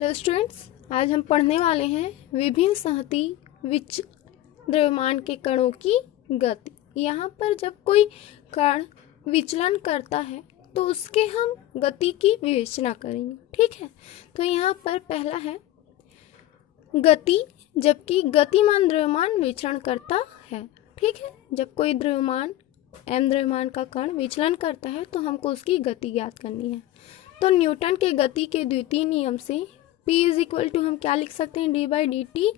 Hello students, आज हम पढ़ने वाले हैं विभिन्न संहति विच द्रव्यमान के कणों की गति। यहाँ पर जब कोई कण विचलन करता है तो उसके हम गति की विवेचना करेंगे। ठीक है, तो यहाँ पर पहला है गति, जबकि गतिमान द्रव्यमान विचरण करता है। ठीक है, जब कोई द्रव्यमान m द्रव्यमान का कण विचलन करता है तो हमको उसकी गति ज्ञात करनी है। तो न्यूटन के गति के द्वितीय नियम से P इज इक्वल टू हम क्या लिख सकते हैं, D by D T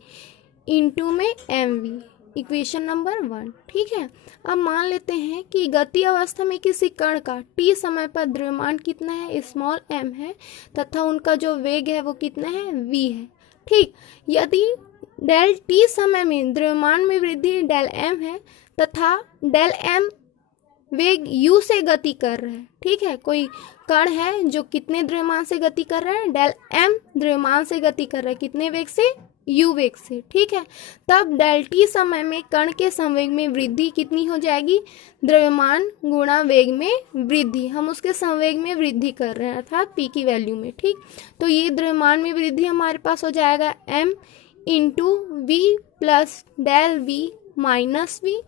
into में mv, इक्वेशन नंबर 1। ठीक है, अब मान लेते हैं कि गति अवस्था में किसी कण का t समय पर द्रव्यमान कितना है, स्मॉल m है, तथा उनका जो वेग है वो कितना है, v है। ठीक, यदि डेल t समय में द्रव्यमान में वृद्धि डेल m है तथा डेल m वेग u से गति कर रहा है। ठीक है, कोई कण है जो कितने द्रव्यमान से गति कर रहा है, डेल m द्रव्यमान से गति कर रहा है, कितने वेग से, u वेग से। ठीक है, तब डेल t समय में कण के संवेग में वृद्धि कितनी हो जाएगी, द्रव्यमान गुणा वेग में वृद्धि। हम उसके संवेग में वृद्धि कर रहे हैं अर्थात p की वैल्यू में। ठीक, तो ये द्रव्यमान में वृद्धि हमारे पास हो जाएगा m into v plus del v minus v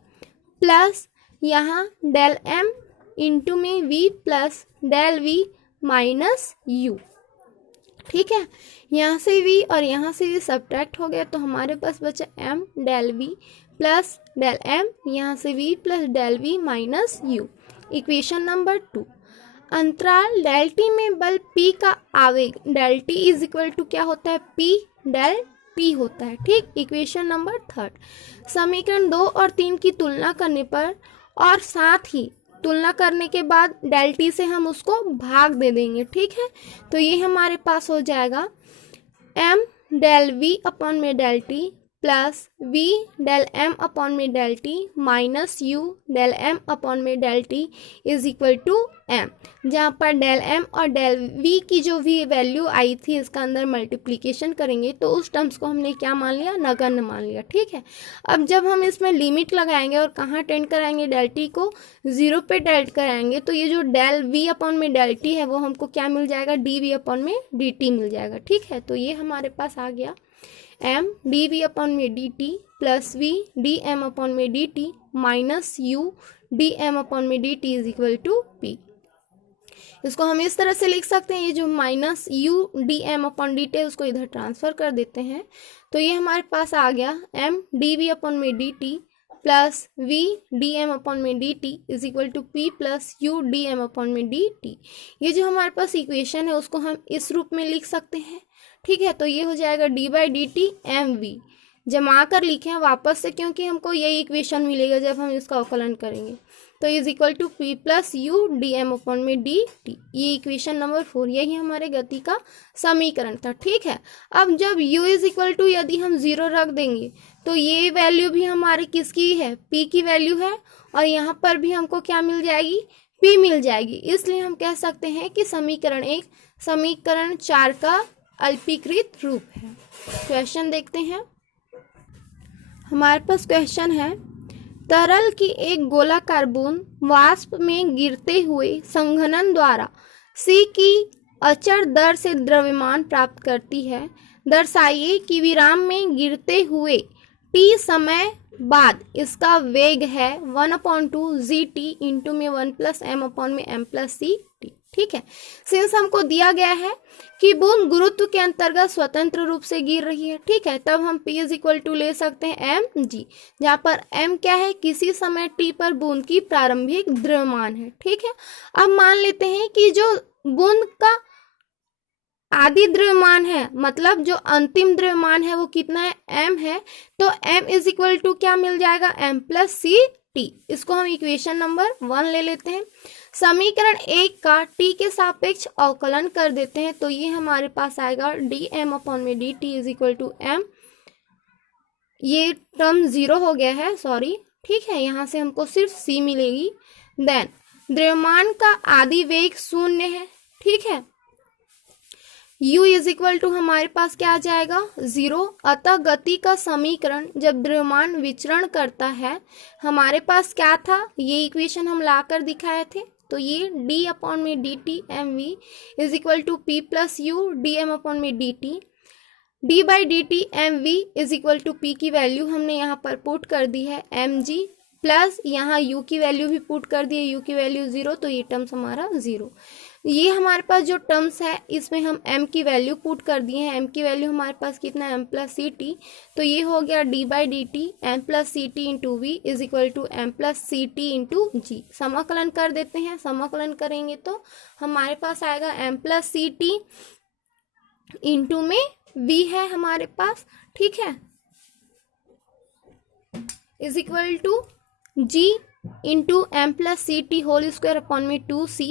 plus यहाँ डेल m इंटू में v plus del v minus u। ठीक है, यहाँ से v और यहाँ से v सब्ट्रैक्ट हो गया तो हमारे पास बचा m del v plus del m, यहाँ से v plus del v minus u, equation number 2। अंतराल डेल t में बल p का आवेग del t is equal to क्या होता है, p डेल t होता है। ठीक, इक्वेशन नंबर 3। समीकरण 2 और 3 की तुलना करने पर और साथ ही तुलना करने के बाद डेल टी से हम उसको भाग दे देंगे। ठीक है, तो ये हमारे पास हो जाएगा m डेल v अपॉन में del T plus v del m upon में del T minus u del m upon में del T is equal to m, जहाँ पर डेल m और डेल v की जो भी वैल्यू आई थी इसका अंदर मल्टीप्लिकेशन करेंगे तो उस टर्म्स को हमने क्या मान लिया, नगण्य मान लिया। ठीक है, अब जब हम इसमें लिमिट लगाएंगे और कहाँ टेंड कराएंगे, डेल टी को 0 पे टेंड कराएंगे तो ये जो डेल v अपॉन में डेल टी है वो हमको क्या मिल जाएगा, डी वी अपॉन में डी टी मिल जाएगा। ठीक है, तो ये हमारे पास आ गया m डी वी अपॉन में D T plus v D M upon में D T minus u D M upon में D T is equal to p। इसको हम इस तरह से लिख सकते हैं, ये जो minus u D M upon d t उसको इधर ट्रांसफर कर देते हैं तो ये हमारे पास आ गया m डी वी अपॉन में D T plus v D M upon में D T is equal to p plus u D M upon में डी टी। ये जो हमारे पास इक्वेशन है उसको हम इस रूप में लिख सकते हैं। ठीक है, तो ये हो जाएगा d by D T M v, जमा कर लिखे हैं वापस से क्योंकि हमको यही इक्वेशन मिलेगा जब हम इसका अवकलन करेंगे। तो is equal to p plus U D M upon में डी टी, ये इक्वेशन नंबर 4, यही हमारे गति का समीकरण था। ठीक है, अब जब u इज इक्वल टू यदि हम 0 रख देंगे तो ये वैल्यू भी हमारी किसकी है, p की वैल्यू है, और यहाँ पर भी हमको क्या मिल जाएगी, p मिल जाएगी। इसलिए हम कह सकते हैं कि समीकरण 1 समीकरण 4 का अल्पीकृत रूप है। क्वेश्चन देखते हैं, हमारे पास क्वेश्चन है, तरल की एक गोलाकार बूंद वाष्प में गिरते हुए संघनन द्वारा c की अचर दर से द्रव्यमान प्राप्त करती है। दर्शाइए कि विराम में गिरते हुए t समय बाद इसका वेग है 1/2 जी टी इंटू में 1 प्लस एम अपॉन में एम प्लस सी टी। ठीक है, सिंस हमको दिया गया है कि बूंद गुरुत्व के अंतर्गत स्वतंत्र रूप से गिर रही है। ठीक है, तब हम P इज इक्वल टू ले सकते हैं एम जी, जहाँ पर m क्या है, किसी समय t पर बूंद की प्रारंभिक द्रव्यमान है। ठीक है, अब मान लेते हैं कि जो बूंद का आदि द्रव्यमान है, मतलब जो अंतिम द्रव्यमान है वो कितना है, m है, तो m इज इक्वल टू क्या मिल जाएगा, m प्लस सी टी। इसको हम इक्वेशन नंबर 1 ले लेते हैं। समीकरण 1 का t के सापेक्ष अवकलन कर देते हैं तो ये हमारे पास आएगा डी एम अपॉन में D T is equal to m, ये टर्म 0 हो गया है, सॉरी। ठीक है, यहाँ से हमको सिर्फ c मिलेगी। देन द्रव्यमान का आदि वेग 0 है। ठीक है, u इज इक्वल टू हमारे पास क्या आ जाएगा, 0। अतः गति का समीकरण जब द्रव्यमान विचरण करता है, हमारे पास क्या था, ये इक्वेशन हम लाकर दिखाए थे। तो ये डी अपॉन में D T M V is equal to P plus U D M upon में D T, D by D T M V is equal to P की वैल्यू हमने यहाँ पर पुट कर दी है एम जी, प्लस यहाँ यू की वैल्यू भी पुट कर दी है, यू की वैल्यू 0, तो ये टर्म्स हमारा 0। ये हमारे पास जो टर्म्स है इसमें हम m की वैल्यू पुट कर दिए हैं। m की वैल्यू हमारे पास कितना है, m प्लस सी टी, तो ये हो गया d by D T M plus C T into V is equal to M plus C T into G. समाकलन कर देते हैं, समाकलन करेंगे तो हमारे पास आएगा m plus C T into में v है हमारे पास, ठीक है, is equal to g into M plus C t whole square upon में 2c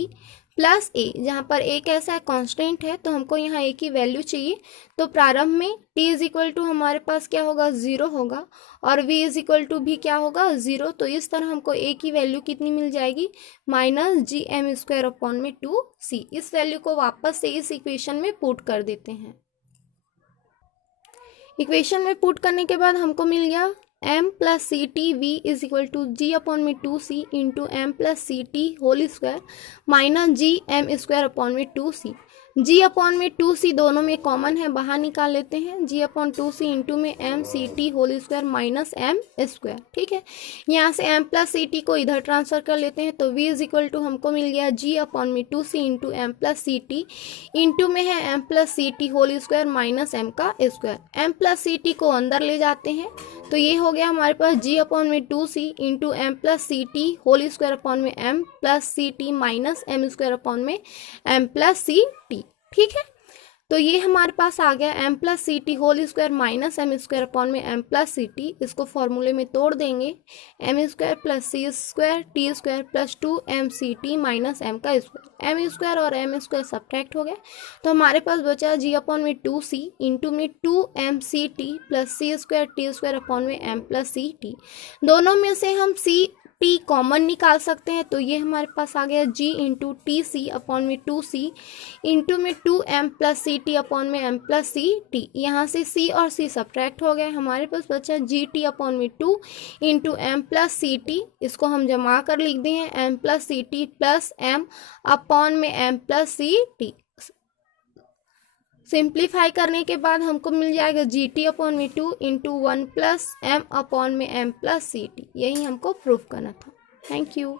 प्लस a, जहाँ पर a कैसा है, कांस्टेंट है, तो हमको यहाँ a की वैल्यू चाहिए। तो प्रारंभ में t इज इक्वल टू हमारे पास क्या होगा, 0 होगा, और v इज इक्वल टू भी क्या होगा, 0। तो इस तरह हमको a की वैल्यू कितनी मिल जाएगी, minus g m square upon में 2c। इस वैल्यू को वापस से इस इक्वेशन में पुट कर देते हैं। इक्वेशन में पुट करने के बाद हमको मिल गया m plus C t v is equal to g upon में 2c इंटू एम प्लस सी t whole square minus g m square upon में 2c। g अपॉन में 2c दोनों में कॉमन है, बाहर निकाल लेते हैं, g अपॉन 2c इंटू में m c t whole square minus m square, ठीक है। यहाँ से m प्लस सी टी को इधर ट्रांसफर कर लेते हैं, तो v इज इक्वल टू हमको मिल गया g अपॉन में 2c into M plus C T into में है m प्लस सी t whole square minus m का स्क्वायर। m प्लस सी टी को अंदर ले जाते हैं, तो ये हो गया हमारे पास g अपॉन में 2c इंटू एम प्लस सी टी होल स्क्वायर अपॉन में m प्लस सी t minus m square upon में m प्लस सी टी, ठीक है। तो ये हमारे पास आ गया m प्लस सी t whole square minus m square upon में m प्लस सी टी। इसको फॉर्मूले में तोड़ देंगे, m square plus c square t square plus 2m c t minus m का स्क्वायर, m स्क्वायर और m स्क्वायर सब्ट्रैक्ट हो गया, तो हमारे पास बचा g अपॉन में 2c इंटू में 2m c T plus c square t square upon में m प्लस सी टी। दोनों में से हम सी टी कॉमन निकाल सकते हैं, तो ये हमारे पास आ गया g into T C upon में 2c इंटू में 2m प्लस सी टी अपॉन में m प्लस सी टी। यहाँ से c और c सब्ट्रैक्ट हो गए, हमारे पास बचा जी टी अपॉन में 2 into M plus C T. इसको हम जमा कर लिख दिए हैं, m प्लस सी टी प्लस m अपॉन में m प्लस सी टी। सिंप्लीफाई करने के बाद हमको मिल जाएगा जी टी अपॉन में 2 इंटू 1 प्लस m अपॉन में m प्लस सी टी। यही हमको प्रूफ करना था। Thank you.